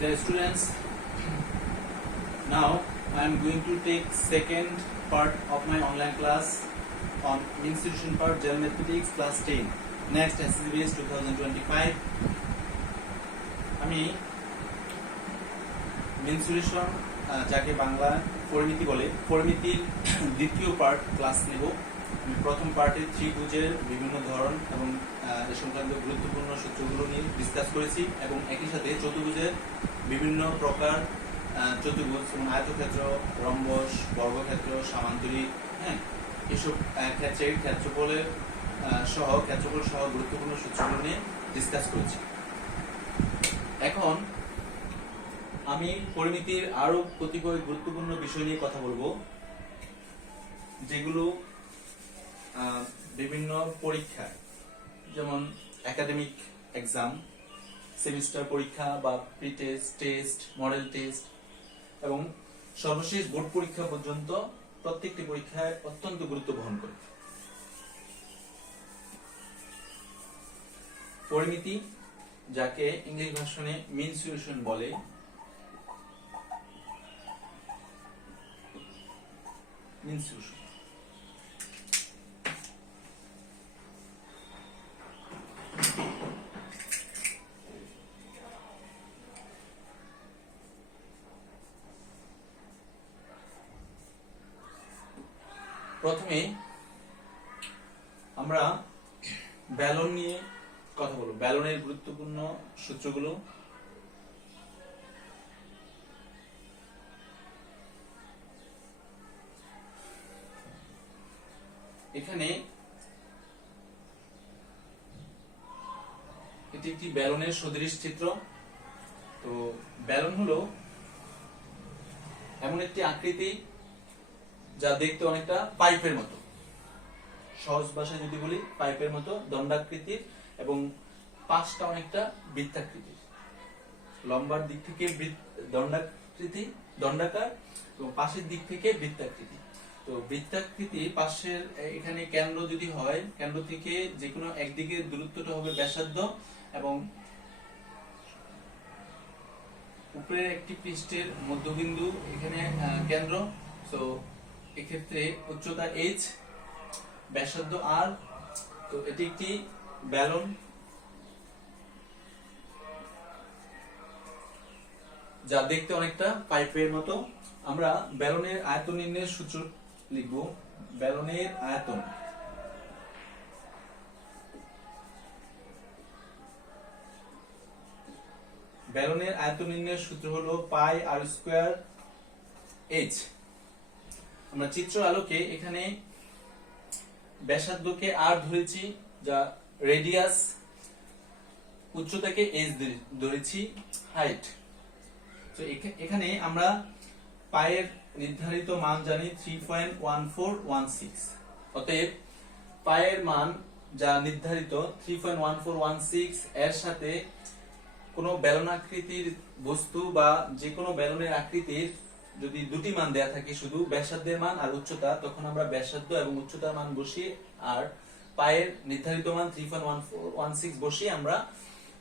Dear students, now I am going to take second part of my online class on institution part General Mathematics class 10. Next SCBS 2025. আমি mensuration যাকে বাংলা পরিমিতি বলে পরিমিতির দ্বিতীয় part class নেব। আমি প্রথম পার্টে ত্রিভুজের বিভিন্ন ধরন এবং এ সংক্রান্ত গুরুত্বপূর্ণ সূত্রগুলো নিয়ে ডিসকাস করেছি এবং একই সাথে চতুর্ভুজের বিভিন্ন প্রকার চতুর্ভুজ যেমন আয়তক্ষেত্র, রম্বস, বর্গক্ষেত্র, সামান্তরিক, এসব ক্ষেত্রের ক্ষেত্রফল সহ গুরুত্বপূর্ণ সূত্রগুলো নিয়ে ডিসকাস করেছি। এখন আমি পরিমিতির আরো কতিপয় গুরুত্বপূর্ণ বিষয় নিয়ে কথা বলবো, যেগুলো বিভিন্ন পরীক্ষায় যেমন একাডেমিক এক্সাম, সেমিস্টার পরীক্ষা বা pre test, test, model test এবং সর্বশেষ বোর্ড পরীক্ষা পর্যন্ত প্রত্যেকটি পরীক্ষায় অত্যন্ত গুরুত্ব বহন করে। পরিমিতি যাকে ইংরেজি ভাষণে মেনসুরেশন বলে, মেনসুরেশন প্রথমে আমরা ব্যালন নিয়ে কথা বলবো। ব্যালনের গুরুত্বপূর্ণ সূত্রগুলো। এখানে এটি একটি ব্যালনের সদৃশ চিত্র। তো ব্যালন হলো এমন একটি আকৃতি যা দেখতে অনেকটা পাইপের মতো, সহজ ভাষায় যদি বলি পাইপের মতো, দণ্ডাকৃতির এবং পাশটা অনেকটা বৃত্তাকৃতির। লম্বার দিক থেকে দণ্ডাকার এবং পাশের দিক থেকে বৃত্তাকৃতি। তো বৃত্তাকৃতি পাশের এখানে কেন্দ্র যদি হয়, কেন্দ্র থেকে যে কোনো একদিকে দূরত্বটা হবে ব্যাসার্ধ এবং উপরের একটি পৃষ্ঠের মধ্যবিন্দু এখানে কেন্দ্র। তো এক্ষেত্রে উচ্চতা h, ব্যাসার্ধ r। তো এটি একটি ব্যালন যা দেখতে অনেকটা পাইপের মতো। আমরা ব্যালনের আয়তন নির্ণয়ের সূত্র লিখব। ব্যালনের আয়তন নির্ণয়ের সূত্র হলো পাই আর স্কয়ার h। আমরা চিত্র আলোকে এখানে ব্যাসার্ধকে r ধরেছি যা রেডিয়াস, উচ্চতাকে h ধরেছি হাইট। তো এখানে আমরা পায়ের নির্ধারিত মান জানি 3.1416। অতএব পায়ের মান যা নির্ধারিত 3.1416 এর সাথে কোনো ব্যালন আকৃতির বস্তু বা যে কোনো ব্যালনের আকৃতির যদি দুটি মান দেয়া থাকে, শুধু ব্যাসার্ধের মান আর উচ্চতা, তখন আমরা ব্যাসার্ধ এবং উচ্চতার মান বসিয়ে আর পায়ের নির্ধারিত মান 3.1416 বসিয়ে আমরা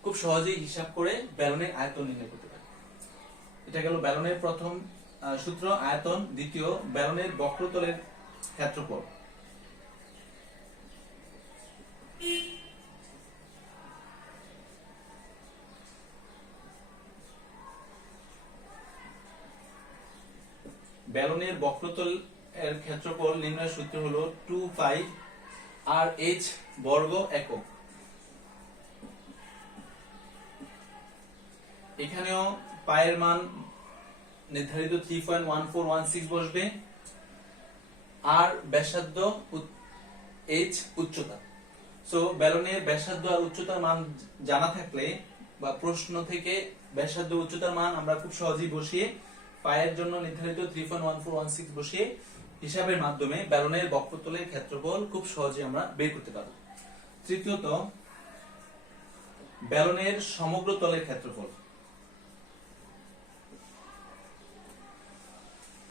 খুব সহজেই হিসাব করে ব্যালনের আয়তন নির্ণয় করতে পারি। এটা গেল ব্যালনের প্রথম সূত্র, আয়তন। দ্বিতীয়, ব্যালনের বক্রতলের ক্ষেত্রফল। ব্যালনের বক্রতল এর ক্ষেত্রফল নির্ণয়ের সূত্র হলো 2 পাই আর h বর্গ একক। এখানেও পায়ের মান নির্ধারিত 3.1416 বসবে, আর ব্যাসার্ধ h উচ্চতা। সো ব্যালনের ব্যাসার্ধ আর উচ্চতার মান জানা থাকলে বা প্রশ্ন থেকে ব্যাসার্ধ উচ্চতার মান আমরা খুব সহজেই বসিয়ে পায়ের জন্য নির্ধারিত 3.1416 বসিয়ে হিসাবের মাধ্যমে ব্যালনের বক্রতলের ক্ষেত্রফল খুব সহজে আমরা বের করতে পারব। তৃতীয়ত, ব্যালনের সমগ্র তলের ক্ষেত্রফল।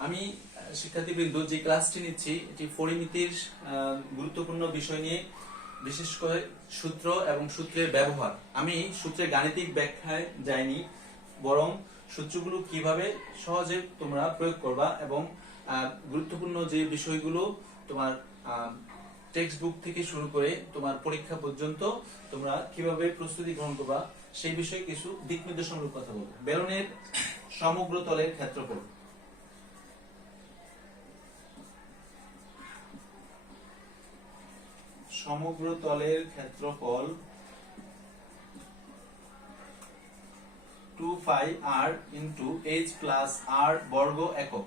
আমি শিক্ষার্থীবৃন্দ যে ক্লাসটি নিচ্ছি এটি পরিমিতির গুরুত্বপূর্ণ বিষয় নিয়ে, বিশেষ করে সূত্র এবং সূত্রের ব্যবহার। আমি সূত্রের গাণিতিক ব্যাখ্যায় যাইনি, বরং সূত্রগুলো কিভাবে সহজে তোমরা প্রয়োগ করবা এবং গুরুত্বপূর্ণ যে বিষয়গুলো তোমার টেক্সট বুক থেকে শুরু করে তোমার পরীক্ষা পর্যন্ত তোমরা কিভাবে প্রস্তুতি গ্রহণ করবা সেই বিষয়ে কিছু দিক নির্দেশনামূলক কথা বলবো। বেলনের সমগ্র তলের ক্ষেত্রফল। সমগ্র তলের ক্ষেত্রফল 2 পাই r into h plus r বর্গ একক।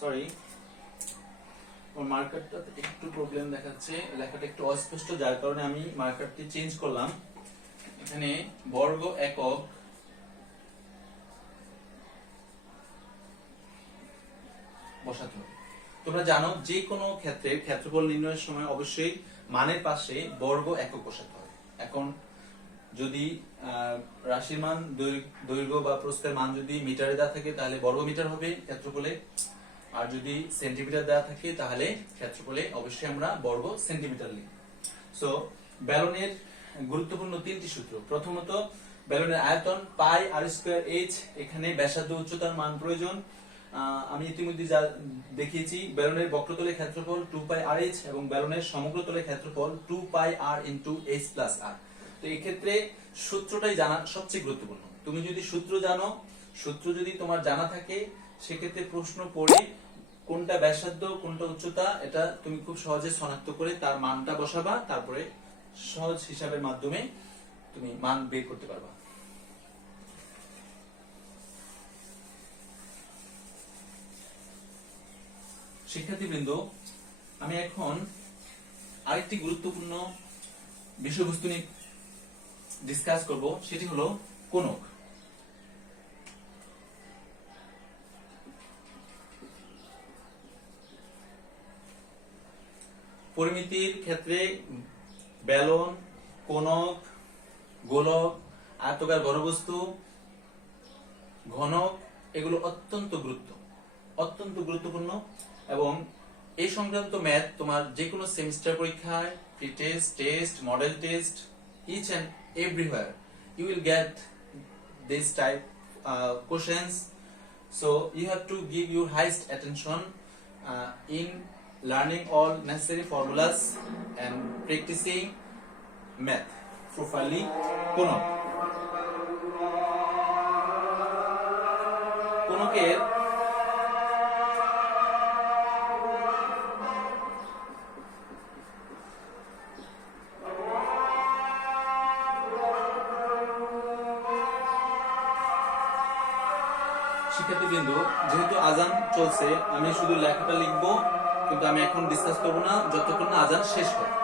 সরি, আমার মার্কারটা একটু প্রবলেম দেখাচ্ছে, লেখাটা একটু অস্পষ্ট, যার কারণে আমি মার্কারটি চেঞ্জ করলাম। এখানে বর্গ একক বসাতে হবে। তোমরা জানো যে কোনো ক্ষেত্রে ক্ষেত্রফল নির্ণয়ের সময় অবশ্যই মানের পাশে বর্গ একক বসাতে হবে। এখন যদি রাশির মান দৈর্ঘ্য বা প্রস্থের মান যদি মিটারে দেওয়া থাকে তাহলে বর্গ মিটার হবে ক্ষেত্রফলে, আর যদি সেন্টিমিটার দেওয়া থাকে তাহলে ক্ষেত্রফলে অবশ্যই আমরা বর্গ সেন্টিমিটার লিখব। সো বেলনের গুরুত্বপূর্ণ তিনটি সূত্র। প্রথমত বেলনের আয়তন পাই আর স্কয়ার এইচ, এখানে ব্যাসার্ধ উচ্চতার মান প্রয়োজন। আমি ইতিমধ্যে যা দেখিয়েছি, বেলনের বক্রতলের ক্ষেত্রফল 2 পাই আর এইচ এবং বেলনের সমগ্র তলের ক্ষেত্রফল 2 পাই আর ইনটু এইচ প্লাস আর। তো এই ক্ষেত্রে সূত্রটাই জানা সবচেয়ে গুরুত্বপূর্ণ। তুমি যদি সূত্র জানো, সূত্র যদি তোমার জানা থাকে, সেক্ষেত্রে প্রশ্ন পড়ে কোনটা ব্যাসার্ধ কোনটা উচ্চতা এটা তুমি খুব সহজে শনাক্ত করে তার মানটা বসাবা, তারপরে সহজ হিসাবের মাধ্যমে তুমি মান বের করতে পারবা। শিক্ষার্থীবৃন্দ, আমি এখন আরেকটি গুরুত্বপূর্ণ বিষয়বস্তু নিয়ে ডিসকাস করব, সেটি হলো কোণক। পরিমিতির ক্ষেত্রে বেলন, কোণক, গোলক, আয়তাকার ঘনবস্তু, ঘনক এগুলো অত্যন্ত গুরুত্বপূর্ণ এবং এই সংক্রান্ত ম্যাথ তোমার যে কোনো সেমিস্টার পরীক্ষায়, pre test, test, model test, each and everywhere you will get this type questions. So you have to give your highest attention in learning all necessary formulas and practicing math properly. কোণকের শিক্ষার্থীবৃন্দ, যেহেতু আজান চলছে আমি শুধু লেখাটা লিখবো, কিন্তু আমি এখন ডিসকাস করবো না যতক্ষণ না আজান শেষ হয়।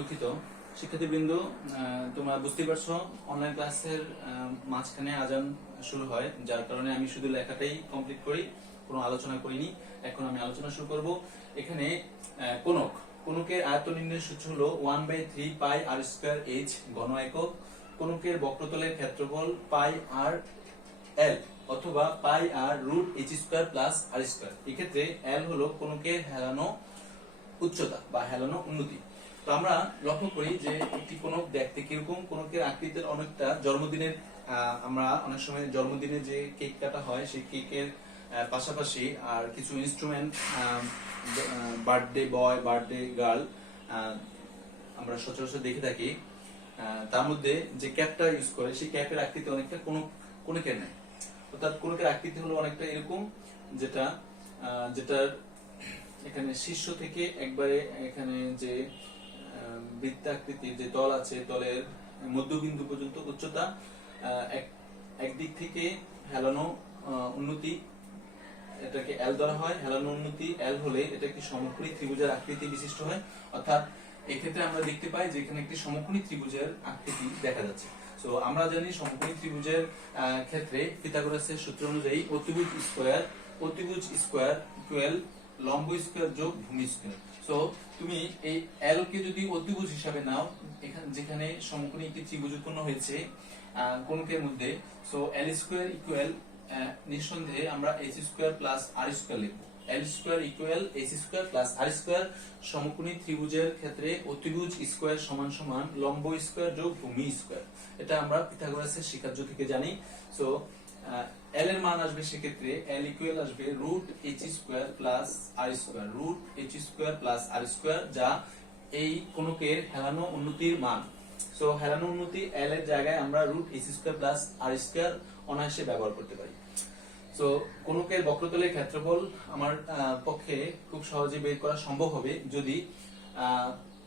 দুঃখিত শিক্ষার্থীবৃন্দ, তোমরা বুঝতে পারছো অনলাইন ক্লাসের মাঝখানে আজান শুরু হয়, যার কারণে আমি শুধু লেখাটাই কমপ্লিট করি, কোনো আলোচনা করিনি। এখন আমি আলোচনা শুরু করব। এখানে কোনকের আয়তন নির্ণয়ের সূত্র হলো 1/3 পাই আর স্কয়ার এইচ ঘন একক। কোনকের বক্রতলের ক্ষেত্রফল পাই আর এল অথবা পাই আর root H square plus R square. এক্ষেত্রে এল হলো কোনকের হেলানো উচ্চতা বা হেলানো উন্নতি। তো আমরা লক্ষ্য করি যে একটি কোণক দেখতে কিরকম, কোণকের আকৃতির অনেকটা জন্মদিনের, আমরা অনেক সময় জন্মদিনে যে কেক কাটা হয় সেই কেকের পাশাপাশি আর কিছু instrument, birthday boy birthday girl আমরা সচরাচর দেখে থাকি, তার মধ্যে যে ক্যাপটা ইউজ করে সেই ক্যাপের আকৃতি অনেকটা কোণকের নেয়। অর্থাৎ কোণকের আকৃতি হলো অনেকটা এরকম, যেটার এখানে শীর্ষ থেকে একবারে এখানে যে বৃত্তাকৃতির যে তল আছে, তলের মধ্যবিন্দু পর্যন্ত উচ্চতা একদিক থেকে হেলানো উন্নতি, এটাকে এল ধরা হয়। হেলানো উন্নতি এল হলে এটা একটি সমকোণী ত্রিভুজের আকৃতি বিশিষ্ট হয়। অর্থাৎ এক্ষেত্রে আমরা দেখতে পাই যে এখানে একটি সমকোণী ত্রিভুজের আকৃতি দেখা যাচ্ছে। সো আমরা জানি সমকোণী ত্রিভুজের ক্ষেত্রে পিথাগোরাসের সূত্র অনুযায়ী অতিভুজ স্কয়ার ইকুয়াল লম্ব স্কয়ার যোগ ভূমি স্কয়ার। সো তুমি এই এল কে যদি অতিভুজ হিসাবে নাও, এখানে যেখানে সমকোণী একটি ত্রিভুজ উৎপন্ন হয়েছে কোণকের মধ্যে, সো এল স্কয়ার ইকুয়াল নিঃসন্দেহে আমরা H square plus R square লিখব। L square equal H square plus R square. সমকোণী ত্রিভুজের ক্ষেত্রে অতিভুজ স্কয়ার সমান সমান লম্ব স্কয়ার যোগ ভূমি স্কয়ার। এটা আমরা পিথাগোরাসের শিক্ষার্য থেকে জানি। সো এল এর মান আসবে সেক্ষেত্রে এল ইকুয়াল আসবে root H square plus R square, root H square plus R square, যা এই কোণকের হেলানো উন্নতির মান। সো হেলানো উন্নতি এল এর জায়গায় আমরা root H square plus R square অনায়াসে ব্যবহার করতে পারি। সো কোণকের বক্রতলের ক্ষেত্রফল আমার পক্ষে খুব সহজে বের করা সম্ভব হবে যদি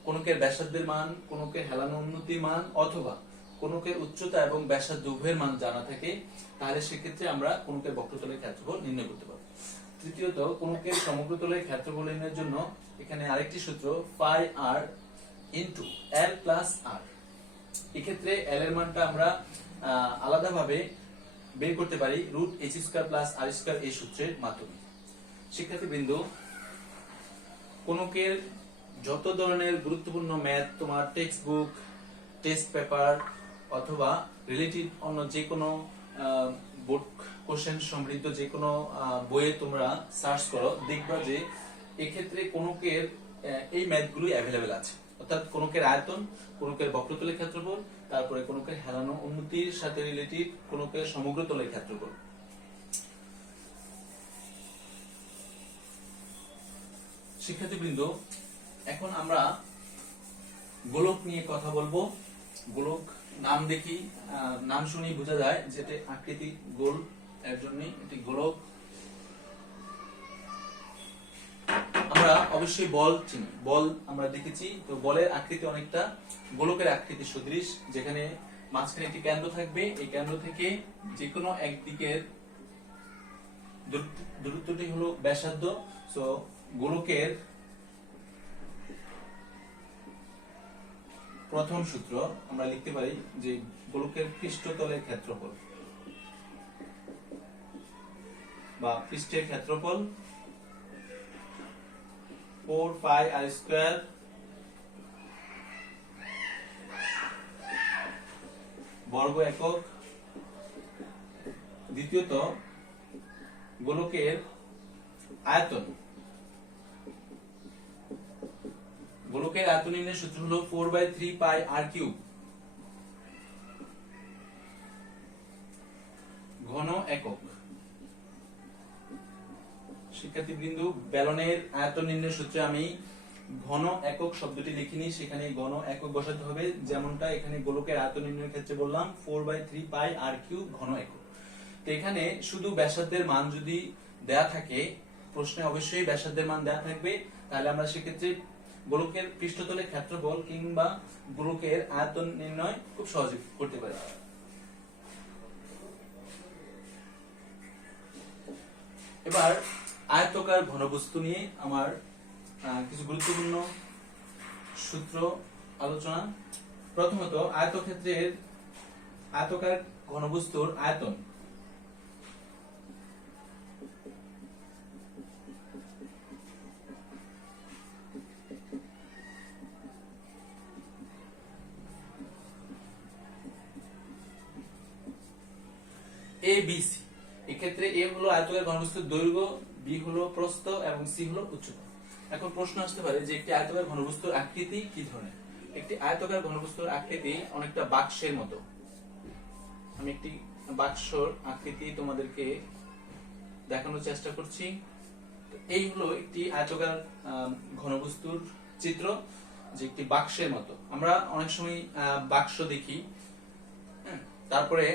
কোণকের ব্যাসার্ধের মান, কোণকের হেলানো উন্নতির মান অথবা কোণকের উচ্চতা এবং ব্যাসার্ধ উভয়ের মান জানা থাকে, তাহলে সেক্ষেত্রে আমরা কোণকের বক্রতলের ক্ষেত্রফল নির্ণয় করতে পারব। তৃতীয়ত, কোণকের সমগ্রতলের ক্ষেত্রফল নির্ণয়ের জন্য এখানে আরেকটি সূত্র পাই আর ইনটু এল প্লাস আর। এক্ষেত্রে এল এর মানটা আমরা আলাদাভাবে বের করতে পারি root H square plus R square এই সূত্রের মাধ্যমে। শিক্ষার্থীবৃন্দ, কোণকের যত ধরনের গুরুত্বপূর্ণ ম্যাথ তোমার টেক্সট বুক, টেস্ট পেপার অথবা রিলেটিভ অন্য যে কোনো বোর্ড কোশ্চেন সমৃদ্ধ যে কোনো বইয়ে তোমরা সার্চ করো, দেখবা যে এক্ষেত্রে কোণকের এই ম্যাথগুলোই অ্যাভেলেবেল আছে। অর্থাৎ কোণকের আয়তন, কোণকের বক্রতলের ক্ষেত্রফল, তারপরে কোণকের হেলানো উন্নতির সাথে রিলেটিভ কোণকের সমগ্রতলের ক্ষেত্রফল। শিক্ষার্থীবৃন্দ, এখন আমরা গোলক নিয়ে কথা বলবো। গোলক নাম দেখি, নাম শুনি বোঝা যায় যেটা আকৃতি গোল, এর জন্যই এটি গোলক। আমরা অবশ্যই বল চিনি, বল আমরা দেখেছি। তো বলের আকৃতি অনেকটা গোলকের আকৃতি সদৃশ, যেখানে মাঝখানে একটি কেন্দ্র থাকবে। এই কেন্দ্র থেকে যে কোনো একদিকের দূরত্বটি হলো ব্যাসার্ধ। সো গোলকের প্রথম সূত্র আমরা লিখতে পারি যে গোলকের পৃষ্ঠতলের ক্ষেত্রফল বা পৃষ্ঠের ক্ষেত্রফল 4 পাই আর স্কয়ার বর্গ একক। দ্বিতীয়ত, গোলকের আয়তন, গোলকের আয়তন নির্ণয়ের সূত্র হলো 4/3 পাই আর কিউব ঘন একক। শিক্ষার্থীবৃন্দ, বেলনের আয়তন নির্ণয়ের সূত্রে আমি ঘন একক শব্দটি লিখিনি, সেখানে ঘন একক বসাতে হবে, যেমনটা এখানে গোলকের আয়তন নির্ণয়ের ক্ষেত্রে বললাম 4/3 পাই আর কিউব ঘন একক। তো এখানে শুধু ব্যাসার্ধের মান যদি দেয়া থাকে, প্রশ্নে অবশ্যই ব্যাসার্ধের মান দেয়া থাকবে, তাহলে আমরা সেক্ষেত্রে গোলকের পৃষ্ঠতলের ক্ষেত্রফল কিংবা গোলকের আয়তন নির্ণয় খুব সহজে করতে পারি। এবার আয়তকার ঘনবস্তু নিয়ে আমার কিছু গুরুত্বপূর্ণ সূত্র আলোচনা। প্রথমত আয়তক্ষেত্রের আয়তকার ঘনবস্তুর আয়তন। এ বি সি, এক্ষেত্রে এ হলো আয়তকার ঘনবস্তুর দৈর্ঘ্য, বি হলো প্রস্থ এবং সি হলো উচ্চতা। এখন প্রশ্ন আসতে পারে যে একটি আয়তকার ঘনবস্তুর আকৃতি কি ধরনের। একটি আয়তকার ঘনবস্তুর আকৃতি অনেকটা বাক্সের মতো। আমি একটি বাক্সর আকৃতি তোমাদেরকে দেখানোর চেষ্টা করছি। এই হলো একটি আয়তকার ঘনবস্তুর চিত্র, যে একটি বাক্সের মতো। আমরা অনেক সময় বাক্স দেখি, তারপরে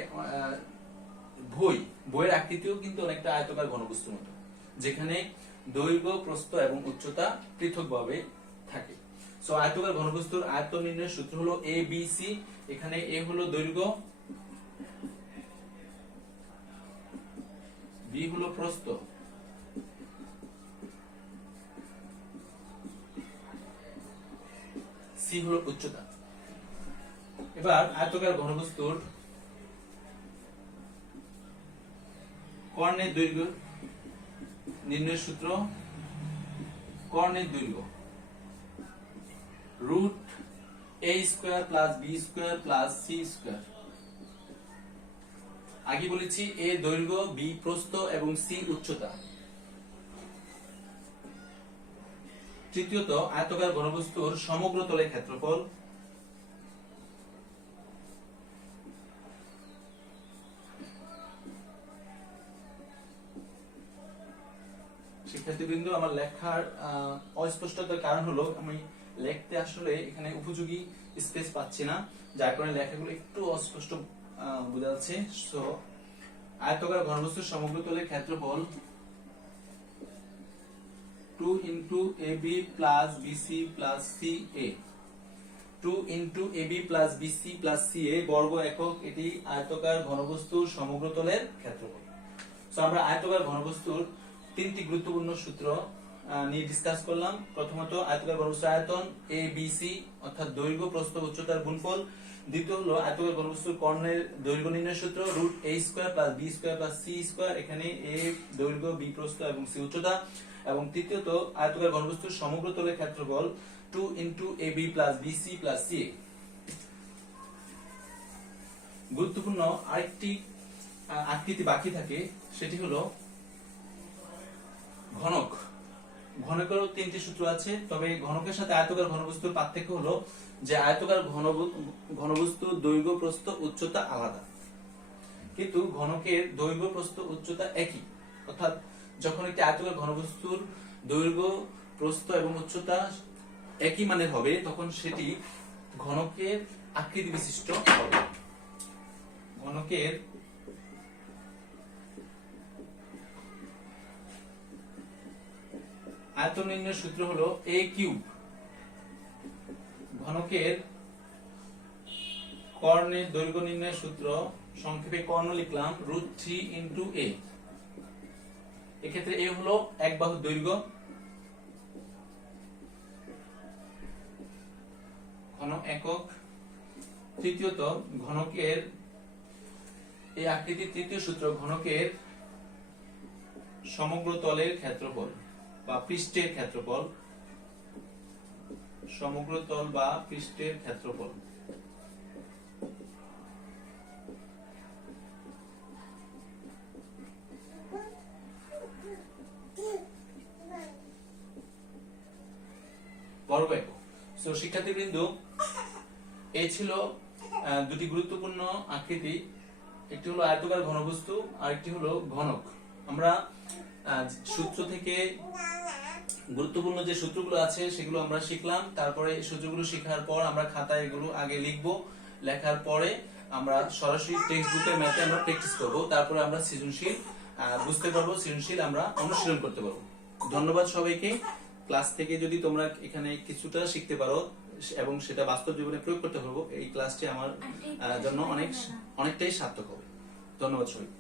বইয়ের আকৃতিও কিন্তু অনেকটা আয়তকার ঘনবস্তুর মতো, যেখানে দৈর্ঘ্য, প্রস্থ এবং উচ্চতা পৃথকভাবে থাকে। সো আয়তকার ঘনবস্তুর আয়তন নির্ণয়ের সূত্র হলো এ বি সি। এখানে এ হলো দৈর্ঘ্য, বি হলো প্রস্থ, সি হলো উচ্চতা। এবার আয়তকার ঘনবস্তুর কর্ণের দৈর্ঘ্য নির্ণয়ের সূত্র। কর্ণের দৈর্ঘ্য root A square plus B square plus C square. আগে বলেছি এ দৈর্ঘ্য, বি প্রস্থ এবং সি উচ্চতা। তৃতীয়ত আয়তকার ঘনবস্তুর সমগ্র তলের ক্ষেত্রফল। শিক্ষার্থীবৃন্দ, আমার লেখার অস্পষ্টতার কারণ হলো আমি লিখতে আসলে এখানে উপযোগী স্পেস পাচ্ছি না, যার কারণে লেখাগুলো একটু অস্পষ্ট বোঝা যাচ্ছে। সো আয়তকার ঘনবস্তুর সমগ্র তলের ক্ষেত্রফল 2 into AB plus BC plus CA. 2 into AB plus BC plus CA বর্গ একক। এটি আয়তকার ঘনবস্তুর সমগ্র তলের ক্ষেত্রফল। সো আমরা আয়তকার ঘনবস্তুর তিনটি গুরুত্বপূর্ণ সূত্র নিয়ে ডিসকাস করলাম। প্রথমত আয়তকার ঘনবস্তুর আয়তন এ বি সি, অর্থাৎ দৈর্ঘ্য, প্রস্থ, উচ্চতার গুণফল। দ্বিতীয় হলো আয়তকার ঘনবস্তুর কর্ণের দৈর্ঘ্য নির্ণয়ের সূত্র root A square plus B square plus C square. এখানে এ দৈর্ঘ্য, বি প্রস্থ এবং সি উচ্চতা। এবং তৃতীয়ত আয়তকার ঘনবস্তুর সমগ্র তলের ক্ষেত্রফল 2 into AB plus BC plus C. গুরুত্বপূর্ণ আরেকটি আকৃতি বাকি থাকে, সেটি হলো ঘনক। ঘনকেরও তিনটি সূত্র আছে, তবে ঘনকের সাথে আয়তকার ঘনবস্তুর পার্থক্য হলো যে আয়তকার ঘনবস্তুর দৈর্ঘ্য, প্রস্থ, উচ্চতা আলাদা, কিন্তু ঘনকের দৈর্ঘ্য, প্রস্থ, উচ্চতা একই। অর্থাৎ যখন একটি আয়তকার ঘনবস্তুর দৈর্ঘ্য, প্রস্থ এবং উচ্চতা একই মানের হবে, তখন সেটি ঘনকের আকৃতি বিশিষ্ট হবে। ঘনকের আয়তন নির্ণয়ের সূত্র হলো a কিউব। ঘনকের কর্ণের দৈর্ঘ্য নির্ণয়ের সূত্র, সংক্ষেপে কর্ণ লিখলাম রুট 3 ইনটু a। এক্ষেত্রে a হলো এক বাহুর দৈর্ঘ্য, ঘন একক। তৃতীয়ত ঘনকের এই আকৃতির তৃতীয় সূত্র, ঘনকের সমগ্র তলের ক্ষেত্রফল বা পৃষ্ঠের ক্ষেত্রফল। সমগ্র তল বা পৃষ্ঠের ক্ষেত্রফল। বর্গ একক। সো শিক্ষার্থীবৃন্দ, এই ছিল দুটি গুরুত্বপূর্ণ আকৃতি। একটি হলো আয়তকার ঘনবস্তু, আরেকটি হলো ঘনক। আমরা সূত্র থেকে গুরুত্বপূর্ণ যে সূত্রগুলো আছে সেগুলো আমরা শিখলাম। তারপরে সূত্রগুলো শেখার পর আমরা খাতায় এগুলো আগে লিখবো, লেখার পরে আমরা সরাসরি টেক্সট বুকের ম্যাথে আমরা প্র্যাকটিস করব। তারপরে আমরা সৃজনশীল বুঝতে পারবো, সৃজনশীল আমরা অনুশীলন করতে পারবো। ধন্যবাদ সবাইকে। ক্লাস থেকে যদি তোমরা এখানে কিছুটা শিখতে পারো এবং সেটা বাস্তব জীবনে প্রয়োগ করতে পারবো, এই ক্লাসটি আমার জন্য অনেকটাই সার্থক হবে। ধন্যবাদ সবাই।